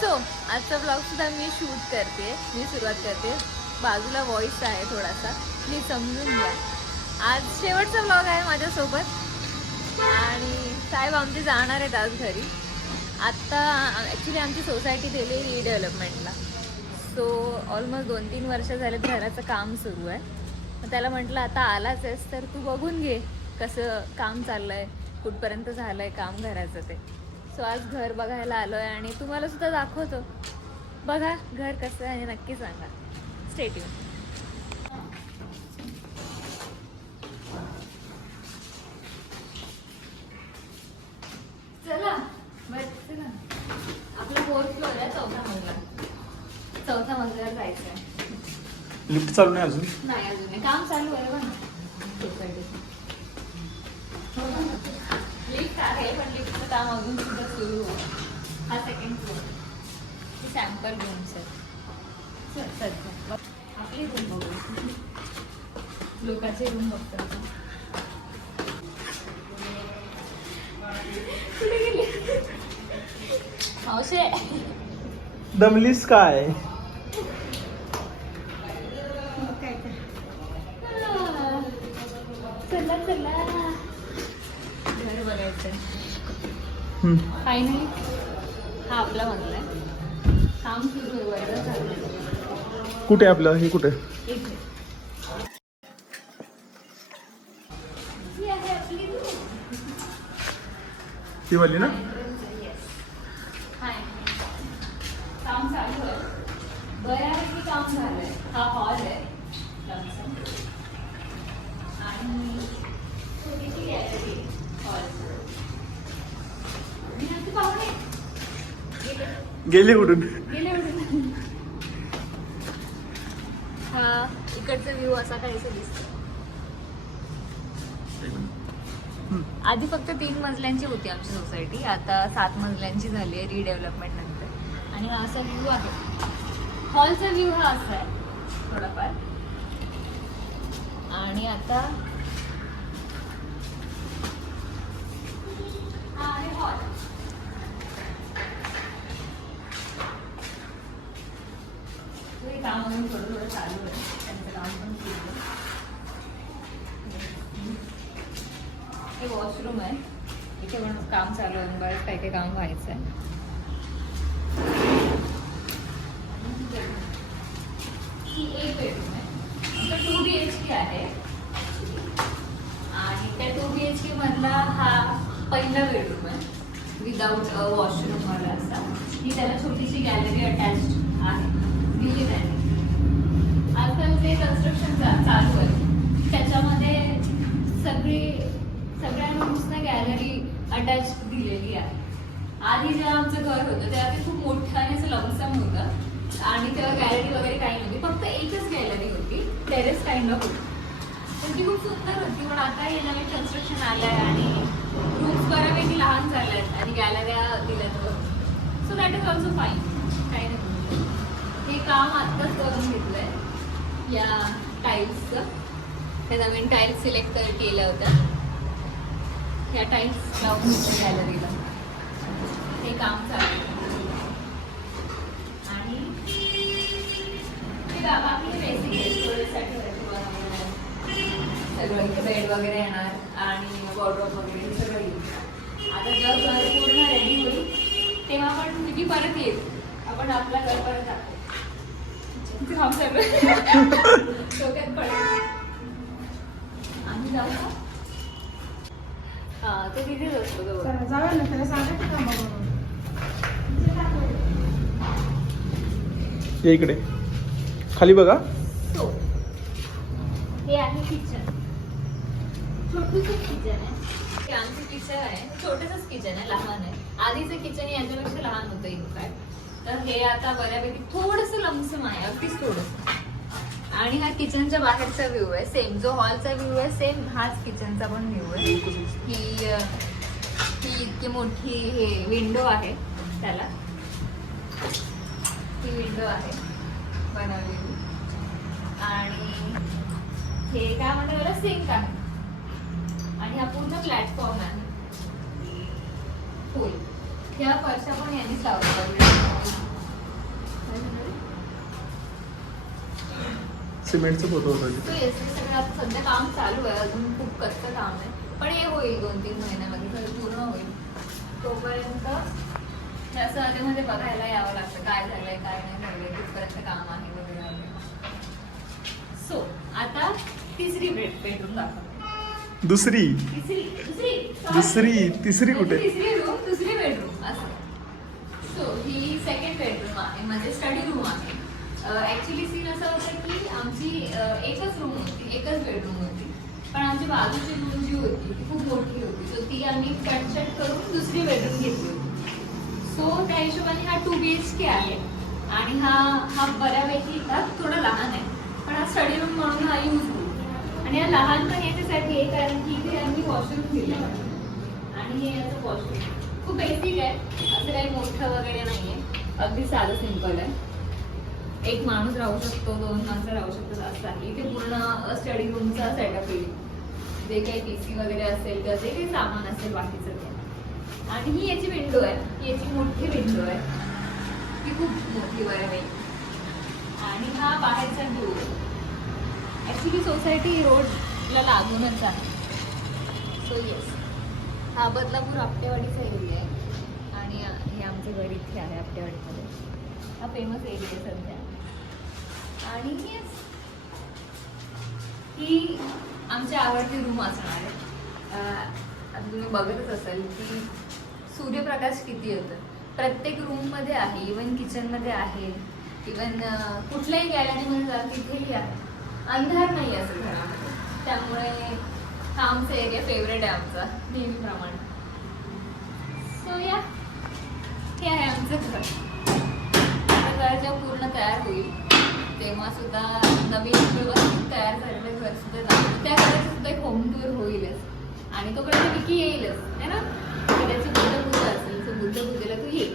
So आजचा blog सुद्धा मी shoot करते, मी सुरुवात करते. बाजूला व्हॉइस आहे थोडासा, प्लीज समजून घ्या. आज शेवटचा ब्लॉग आहे माझ्यासोबत आणि साहेब आमचे जाणार आहेत आज घरी. आत्ता ॲक्च्युली आमची सोसायटी दिली रिडेव्हलपमेंटला. सो ऑलमोस्ट 2-3 वर्ष झालेत घराचं काम सुरू आहे. मग त्याला म्हटलं आता आलाच आहेस तर तू बघून घे कसं काम चाललं आहे, कुठपर्यंत झालं आहे काम घराचं ते. सो आज घर बघायला आलो आहे आणि तुम्हाला सुद्धा दाखवतो. बघा घर कसं आहे आणि नक्की सांगा. Stay tune. चला चला, आपला 4th फ्लोअर आहे, 4था मजला. 4थ्या मजल्यावर जायचं आहे. लिफ्ट चालू नाही अजून? नाही अजून काम चालू आहे बघा लिफ्ट आहे पण लिफ्टचं काम अजून सुद्धा सुरू आहे. हा 2nd फ्लोअर. ही सॅम्पल रूम्स आहेत. आपली रूम बघू, लोकांचे रूम बघतात. कुठे गेली मावशे? दमलीस काय? चला चला घर बघायचंय फायनली. हा आपला मजला आहे. काम सुरू व्हायला चालू. कुठे आपलं हे कुठे? इथे ही आहे आपली रूम. ती वाली ना? काम चालू आहे, बऱ्यापैकी काम झालंय. हा हॉल आहे आणि छोटीशी गॅलरी हॉल. पाहुणे गेले उडून. गेले उडून. हा इकडचा व्ह्यू असा काहीसा दिसतो. आधी फक्त 3 मजल्यांची होती आमची सोसायटी, आता 7 मजल्यांची झाली आहे रिडेव्हलपमेंट नंतर. आणि हा असा व्ह्यू आहे. हॉलचा व्ह्यू हा असा आहे थोडाफार. आणि आता हा आहे हॉल. हे काम अजून थोडं थोडं चालू आहे, त्यांचं काम पण सुरू आहे. हे वॉशरूम आहे, इथे पण काम चालू आहे, बरंच काही काही काम व्हायचं आहे. ही एक बेडरूम आहे. तर 2 BHK आहे आणि त्या 2 BHK मधला हा पहिला बेडरूम आहे विदाऊट वॉशरूम वाला असा. ही त्याला छोटीशी गॅलरी अटॅच्ड आहे, दिली त्याने. आजकाल ते कन्स्ट्रक्शन चालू आहे, त्याच्यामध्ये सगळ्या रूम्सना गॅलरी अटॅच दिलेली आहे. आधी जेव्हा आमचं घर होतं तेव्हा ते खूप मोठं आणि असं लमसम होतं आणि तेव्हा गॅलरी वगैरे काही नव्हती, फक्त एकच गॅलरी होती, टेरेस काइंड ऑफ होती. तर ती खूप सुंदर होती. पण आता हे नवीन कन्स्ट्रक्शन आलं आहे आणि रूम्स बऱ्यापैकी लहान झाल्या आहेत आणि गॅलऱ्या दिल्यात वर. So that is also fine, काही नाही. हे काम आत्ताच करून घेतलं आहे या टाईल्सचं. हे नवीन टाईल्स सिलेक्ट केल्या होत्या, ह्या टाईल्स लावून गॅलरीला. हे काम चालू आणि हे बाकी बेसिक आहे. स्टोरेजसाठी सगळं इथे बेड वगैरे येणार आणि वॉर्डरोब वगैरे हे सगळं येईल. आता जेव्हा घर पूर्ण रेडी होईल तेव्हा आपण मी परत येईल, आपण आपला घर परत टाकू. काम सगळं डोक्यात पडेल. आम्ही जाऊ का? हा ते तिथेच असतो. जाऊया ना, त्याला सांगायचं का बघा. इकडे खाली बघा. सो हे आहे किचन. छोटूसंच किचन आहे. हे आमचं किचन आहे, छोटंसंच किचन आहे, लहान आहे. आधीचं किचन याच्यापेक्षा लहान होतं इनफॅक्ट. तर हे आता बऱ्यापैकी थोडंसं लमसम आहे, अगदीच थोडंसं. आणि हा किचनच्या बाहेरचा व्ह्यू आहे सेम. जो हॉलचा व्ह्यू आहे सेम हाच किचनचा पण व्ह्यू आहे. ही इतकी मोठी हे विंडो आहे त्याला. ही विंडो आहे बनवलेली आणि हे काय म्हणतात त्याला सिंक आहे. आणि हा पूर्ण प्लॅटफॉर्म आहे फुल. ह्या फरशा पण यांनीच लावल्या. सिमेंटचं फोटो होतं सो येस हे सगळं आता सध्या काम चालू आहे, अजून खूप कच्चं काम आहे, पण हे होईल 2-3 महिन्यामध्ये सगळं पूर्ण होईल. तोपर्यंत हे असं आधीमध्ये बघायला यावं लागतं काय झालंय काय नाही झालंय, कुठपर्यंत काम आहे वगैरे वगैरे. सो आता तिसरी बेडरूम दाखव. दुसरी तिसरी तिसरी कुठे? तिसरी रूम दुसरी बेडरूम असं. सो ही सेकंड बेडरूम आहे, म्हणजे स्टडी रूम आहे. ऍक्च्युली सीन असं होतं की आमची एकच रूम होती, एकच बेडरूम होती, पण आमची बाजूची रूम जी होती ती खूप मोठी होती, सो ती आम्ही कट करून दुसरी बेडरूम घेतली होती. सो त्या हिशोबाने हा 2 BHK आहे आणि हा बऱ्यापैकी हा थोडा लहान आहे, पण हा स्टडी रूम म्हणून हा यूज होतो. आणि हा लहान पण याच्यासाठी आहे कारण की इथे आम्ही वॉशरूम दिलं आणि हे याचं वॉशरूम खूप बेसिक आहे, असं काही मोठं वगैरे नाही आहे, अगदी साधं सिंपल आहे. एक माणूस राहू शकतो, 2 माणसं राहू शकतात असं आहे. इथे पूर्ण स्टडी रूमचा सेटअप येईल, जे काही PC वगैरे असेल तर जे काही सामान असेल बाकीचं ते. आणि ही याची विंडो आहे, ही याची मोठी विंडो आहे, ती खूप मोठी बऱ्यापैकी. आणि हा बाहेरचा व्ह्यू ॲक्च्युली सोसायटी रोडला लागूनच आहे. सो येस हा बदलापूर आपटेवाडीचा एरिया आहे आणि हे आमचं घर इथे आहे आपटेवाडीमध्ये. हा फेमस एरिया आहे सध्या. आणि येस ही आमची आवडती रूम असणार आहे. आता तुम्ही बघतच असाल की सूर्यप्रकाश किती येतो प्रत्येक रूममध्ये आहे, इवन किचनमध्ये आहे, इवन कुठल्याही गॅलरीमध्ये जा तिथेही आहे, अंधार नाही असं घरामध्ये. त्यामुळे हा आमचा एरिया फेवरेट आहे आमचा नेहमीप्रमाणे. सो या हे आहे आमचं घर. घर जेव्हा पूर्ण तयार होईल तेव्हा सुद्धा नवीन व्यवस्थित तयार झालेलं घर सुद्धा जाईल. त्या घराची सुद्धा एक होम टूर होईलच आणि तोपर्यंत विकी येईलच है ना. त्याची बुद्धपूजा असेल तर बुद्धपूजेला तू ये.